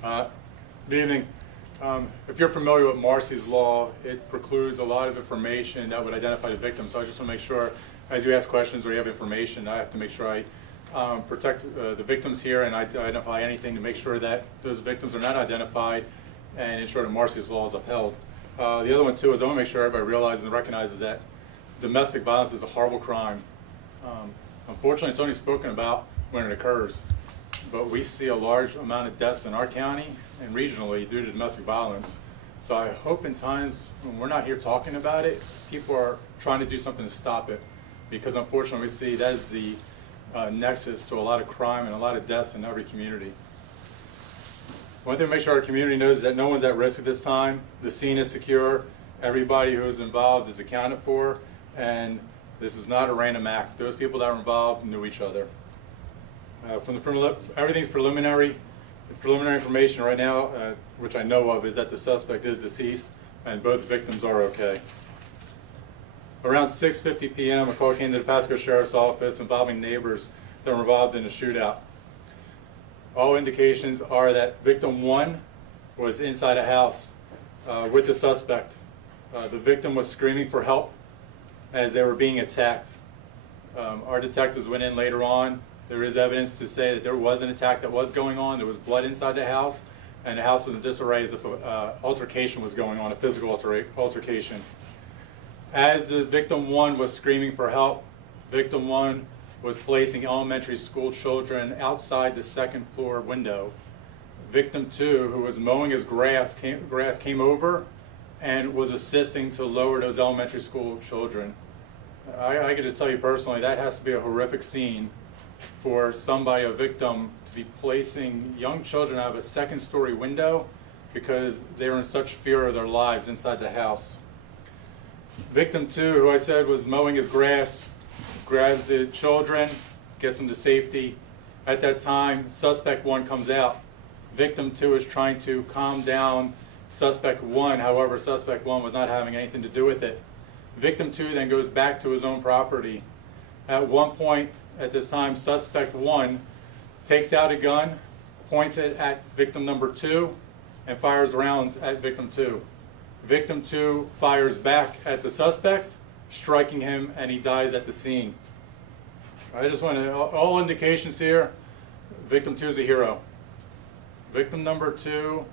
Good evening. If you're familiar with Marcy's Law, it precludes a lot of information that would identify the victim. So I just want to make sure, as you ask questions or you have information, I have to make sure I protect the victims here and identify anything to make sure that those victims are not identified and ensure that Marcy's Law is upheld. The other one, too, is I want to make sure everybody realizes and recognizes that domestic violence is a horrible crime. Unfortunately, it's only spoken about when it occurs. But we see a large amount of deaths in our county and regionally due to domestic violence. So I hope in times when we're not here talking about it, people are trying to do something to stop it. Because unfortunately we see that is the nexus to a lot of crime and a lot of deaths in every community. One thing to make sure our community knows is that no one's at risk at this time. The scene is secure. Everybody who is involved is accounted for. And this is not a random act. Those people that were involved knew each other. Everything's preliminary. The preliminary information right now, which I know of, is that the suspect is deceased and both victims are okay. Around 6:50 p.m., a call came to the Pasco Sheriff's Office involving neighbors that were involved in a shootout. All indications are that victim 1 was inside a house with the suspect. The victim was screaming for help as they were being attacked. Our detectives went in later on. There is evidence to say that there was an attack that was going on. There was blood inside the house, and the house was in disarray as if an altercation was going on, a physical altercation. As the victim 1 was screaming for help, victim 1 was placing elementary school children outside the second floor window. Victim 2, who was mowing his grass came over and was assisting to lower those elementary school children. I can just tell you personally, that has to be a horrific scene for somebody, a victim, to be placing young children out of a second-story window because they were in such fear of their lives inside the house. Victim 2, who I said was mowing his grass, grabs the children, gets them to safety. At that time, suspect 1 comes out. Victim 2 is trying to calm down suspect 1, however, suspect 1 was not having anything to do with it. Victim 2 then goes back to his own property. At one point, at this time, suspect 1 takes out a gun, points it at victim number 2, and fires rounds at victim 2. Victim 2 fires back at the suspect, striking him, and he dies at the scene. I just want to, all indications here, victim 2 is a hero. Victim number 2,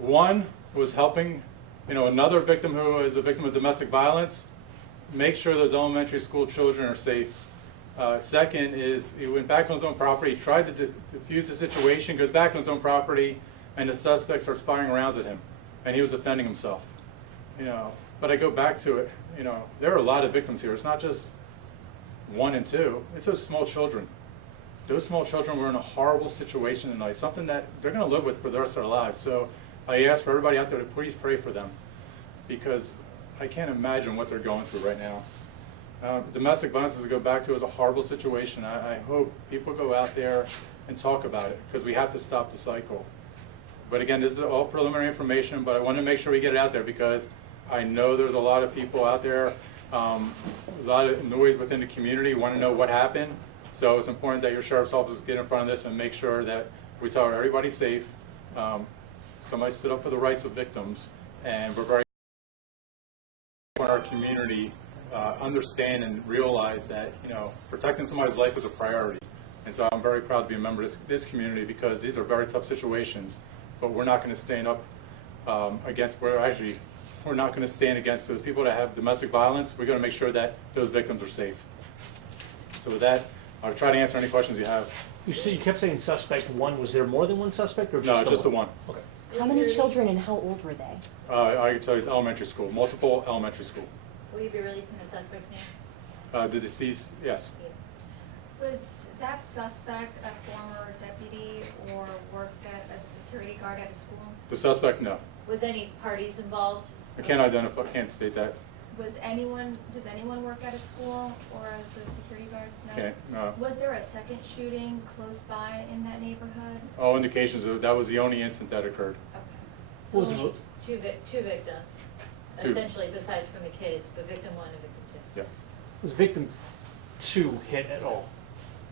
1 was helping, another victim who is a victim of domestic violence, make sure those elementary school children are safe. Second is he went back on his own property, tried to defuse the situation, goes back on his own property, and the suspect starts firing rounds at him, and he was defending himself. But I go back to it. There are a lot of victims here. It's not just 1 and 2. It's those small children. Those small children were in a horrible situation tonight, something that they're going to live with for the rest of their lives. So I ask for everybody out there to please pray for them, because I can't imagine what they're going through right now. Domestic violence, to go back to, is a horrible situation. I hope people go out there and talk about it, because we have to stop the cycle. But again, this is all preliminary information, but I want to make sure we get it out there, because I know there's a lot of people out there, a lot of noise within the community, want to know what happened. So it's important that your sheriff's office get in front of this and make sure that we tell everybody's safe. Somebody stood up for the rights of victims, and we're very want our community understand and realize that protecting somebody's life is a priority. And so I'm very proud to be a member of this community, because these are very tough situations. But we're not going to stand up against. We're not going to stand against those people that have domestic violence. We're going to make sure that those victims are safe. So with that, I'll try to answer any questions you have. You kept saying suspect 1. Was there more than one suspect, or just no, just the one? Okay. How many children and how old were they? I can tell you it's elementary school, multiple elementary school. Will you be releasing the suspect's name? The deceased, yes. Yeah. Was that suspect a former deputy or worked as a security guard at a school? The suspect, no. Was any parties involved? I can't identify, can't state that. Does anyone work at a school or as a security guard? No. Okay, no. Was there a second shooting close by in that neighborhood? All indications of that was the only incident that occurred. Okay. What was only it? two victims, Two. essentially, besides from the kids, but victim 1 and victim 2. Yeah. Was victim 2 hit at all?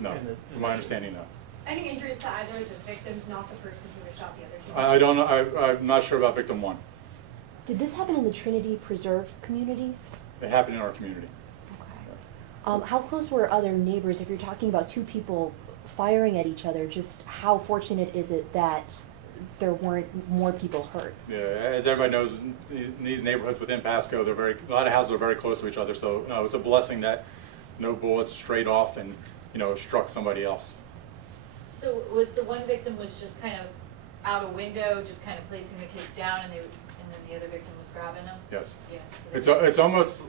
No. From my understanding, no. Any injuries to either of the victims, not the person who was shot the other two? I don't know, I'm not sure about victim one. Did this happen in the Trinity Preserve community? It happened in our community. Okay. How close were other neighbors? If you're talking about two people firing at each other, just how fortunate is it that there weren't more people hurt? Yeah, as everybody knows, in these neighborhoods within Pasco, a lot of houses are very close to each other, so it's a blessing that no bullets straight off and, struck somebody else. So was the one victim was just kind of out a window, just kind of placing the kids down, and then the other victim was grabbing them? Yes. Yeah. So It's almost,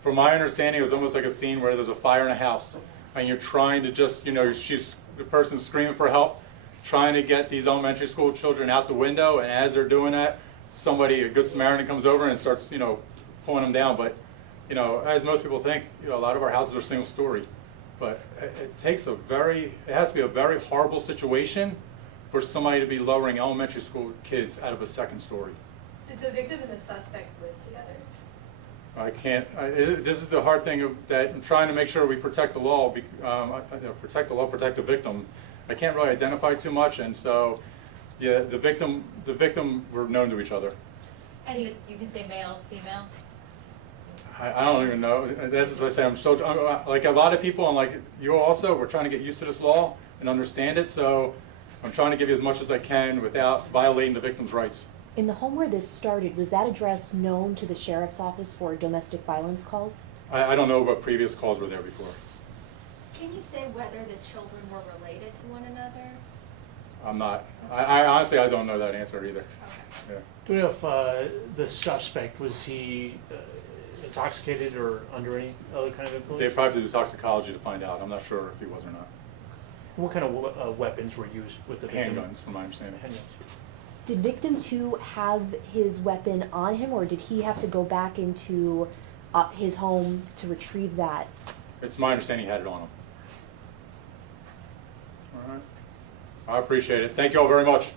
from my understanding, it was almost like a scene where there's a fire in a house, and you're trying to just, the person's screaming for help, trying to get these elementary school children out the window, and as they're doing that, a good Samaritan comes over and starts, pulling them down. But, as most people think, a lot of our houses are single story. But it has to be a very horrible situation for somebody to be lowering elementary school kids out of a second story. Did the victim and the suspect live together? I can't, this is the hard thing that I'm trying to make sure we protect the law, protect the law, protect the victim. I can't really identify too much, and so, yeah, the victim were known to each other. And you can say male, female? I don't even know. That's as I say, I'm like a lot of people, and like you also, we're trying to get used to this law and understand it, so I'm trying to give you as much as I can without violating the victim's rights. In the home where this started, was that address known to the sheriff's office for domestic violence calls? I don't know what previous calls were there before. Can you say whether the children were related to one another? I'm not. I honestly, I don't know that answer either. Okay. Yeah. Do we know if the suspect, was he intoxicated or under any other kind of influence? They probably do toxicology to find out. I'm not sure if he was or not. What kind of weapons were used with the victim? Handguns, from my understanding. Handguns. Did victim 2 have his weapon on him, or did he have to go back into his home to retrieve that? It's my understanding he had it on him. All right. I appreciate it. Thank you all very much.